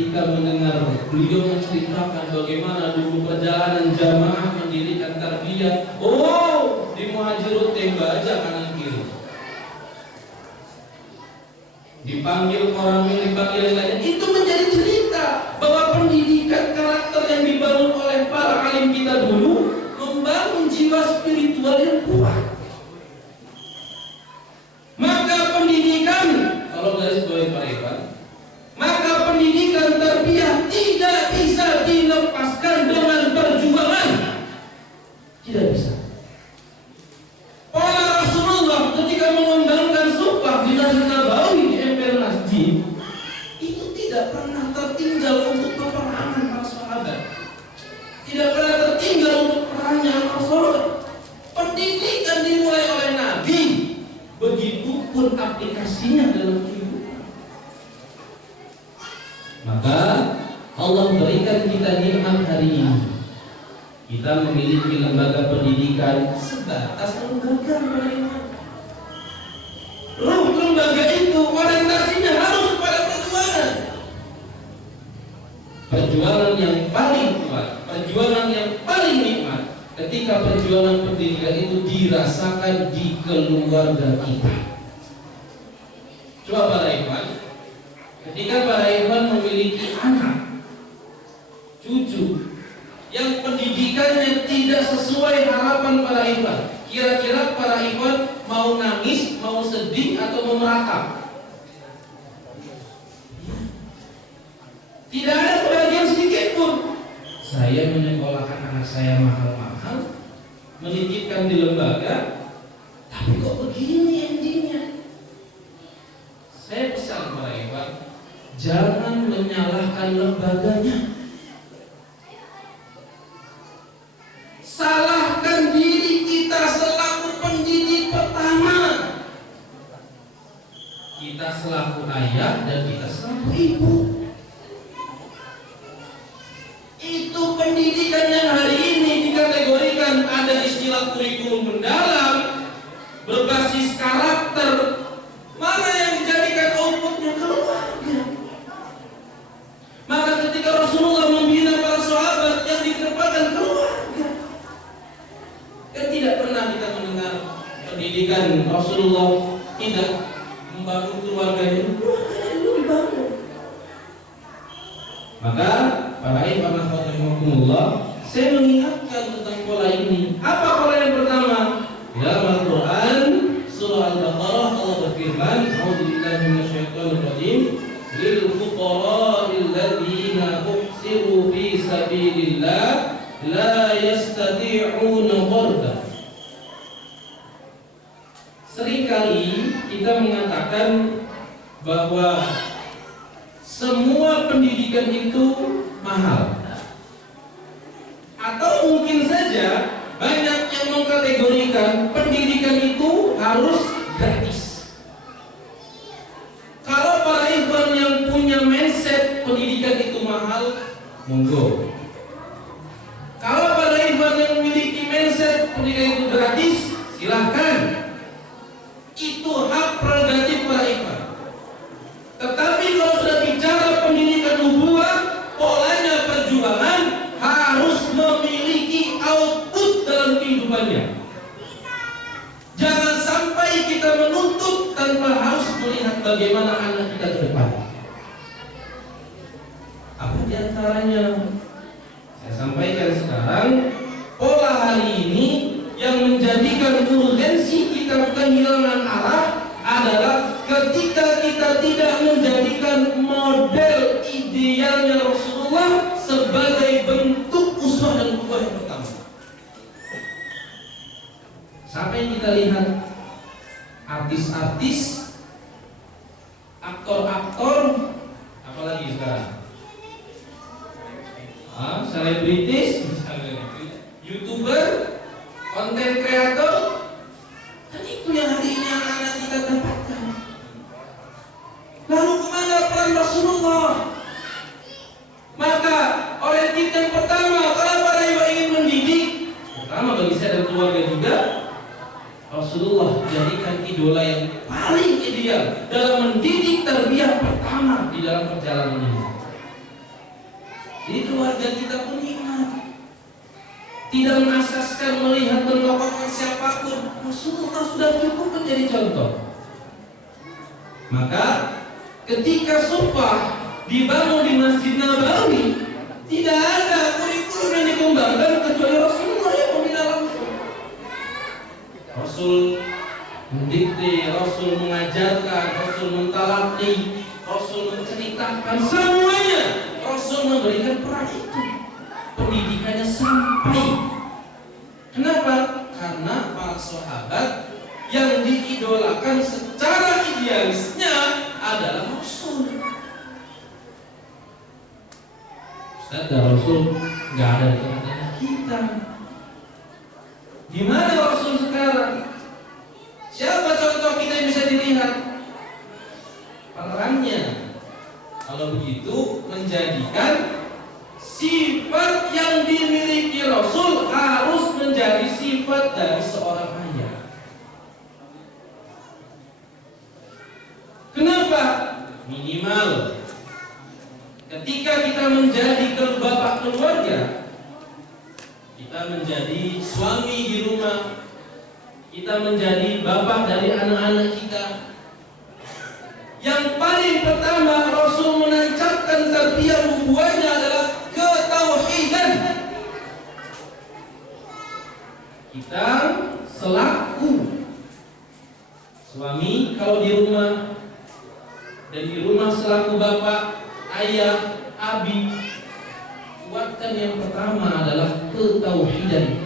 ketika mendengar beliau menceritakan bagaimana dulu perjalanan jamaah mendirikan tarbiyah. Oh, di Muhajirun tembak aja kanan kiri. Dipanggil orang ini, dipanggil yang lain. Itu menjadi cerita bahwa pendidikan karakter yang dibangun oleh para alim kita dulu membangun jiwa spiritual yang kuat. Maka pendidikan, kalau garis bawahi Pak Iwan, maka pendidikan tarbiyah tidak bisa dilepaskan dengan perjuangan. Tidak bisa. Pola Rasulullah ketika mengembangkan sumpah di Masjid Nabawi di emper masjid itu tidak pernah tertinggal untuk peperangan para sahabat. Tidak pernah tertinggal untuk perannya para sahabat. Pendidikan dimulai oleh Nabi. Begitupun aplikasinya dalam kehidupan. Maka Allah berikan kita nikmat hari ini. Kita memiliki lembaga pendidikan sebatas lembaga pendidikan. Ruh lembaga itu orientasinya harus pada perjuangan. Perjuangan yang paling kuat, perjuangan yang paling nikmat ketika perjuangan pendidikan itu dirasakan di keluarga kita. Coba para ikhwan, ketika para ikhwan memiliki anak, cucu yang pendidikannya tidak sesuai harapan para ikhwan, kira-kira para ikhwan mau nangis, mau sedih, atau mau meratap? Tidak ada kebahagiaan sedikit pun. Saya menyekolahkan anak saya mahal-mahal, menitipkan di lembaga, tapi kok begini endingnya? Saya pesan para ikhwan, jangan menyalahkan lembaganya. Salahkan diri kita selaku pendidik pertama. Kita selaku ayah dan kita selaku ibu. Itu pendidikan yang hari ini dikategorikan ada istilah kurikulum mendalam, berbasis karakter. Mana yang dijadikan outputnya keluarga? Maka ketika Rasulullah membina para sahabat yang dikedepankan keluarga, tidak pernah kita mendengar pendidikan Rasulullah tidak membangun keluarganya. Keluarganya dulu dibangun. Maka para ikhwan rahimakumullah, saya mengingatkan tentang pola ini. Apa pola yang pertama? Dalam Al-Quran surah Al-Baqarah Allah berfirman, "A'udzubillahi minasyaitonir rajim, lil fuqara'il ladzina uhsiru fi sabilillah la yastati'una qarda." Seringkali kita mengatakan bahwa semua pendidikan itu mahal. Atau mungkin saja banyak yang mengkategorikan pendidikan itu harus gratis. Kalau para ikhwan yang punya mindset pendidikan itu mahal, monggo. Kalau para ikhwan yang memiliki mindset pendidikan itu gratis, silahkan. Itu hak prerogatif para ikhwan. Tetapi kalau sudah bicara pendidikan nubuwah, polanya perjuangan harus memiliki output dalam kehidupannya. Jangan sampai kita menuntut tanpa harus melihat bagaimana anak kita ke depan. Apa di antaranya? Saya sampaikan sekarang, pola hari ini yang menjadikan urgensi kita kehilangan arah adalah ketika kita tidak menjadikan model idealnya Rasulullah sebagai bentuk uswah dan qudwah yang pertama. Sampai kita lihat artis-artis, aktor-aktor, apalagi sekarang, selebritis, YouTuber, konten kreator, dan itu yang hari ini anak-anak kita dapatkan. Lalu kemana peran Rasulullah? Maka oleh kita yang pertama, kalau para ibu ingin mendidik, pertama bagi saya dan keluarga juga, Rasulullah jadikan idola yang paling ideal dalam mendidik tarbiyah pertama di dalam perjalanan ini. Jadi keluarga kita pun ingat, tidak mengasaskan, melihat, menokokkan siapapun. Rasulullah sudah cukup menjadi contoh. Maka ketika sumpah dibangun di Masjid Nabawi, tidak ada kurikulum yang dikembangkan kecuali Rasulullah yang membina langsung. Rasul mendikte, Rasul mengajarkan, Rasul mentalaki, Rasul menceritakan semuanya. Rasul memberikan peran itu, pendidikannya sampai. Kenapa? Karena para sahabat yang diidolakan secara idealisnya adalah Rasul. Ustaz, Rasul nggak ada di tengah-tengah kita. Gimana Rasul sekarang? Siapa contoh kita yang bisa dilihat? Perannya. Kalau begitu menjadikan sifat yang dimiliki Rasul harus menjadi sifat dari seorang ayah. Kenapa? Minimal ketika kita menjadi bapak keluarga, kita menjadi suami di rumah, kita menjadi bapak dari anak-anak kita, yang paling pertama Rasul menancapkan tarbiyah nubuwahnya adalah ketauhidan. Kita selaku suami kalau di rumah, dan di rumah selaku bapak, ayah, abi, kuatkan yang pertama adalah ketauhidan.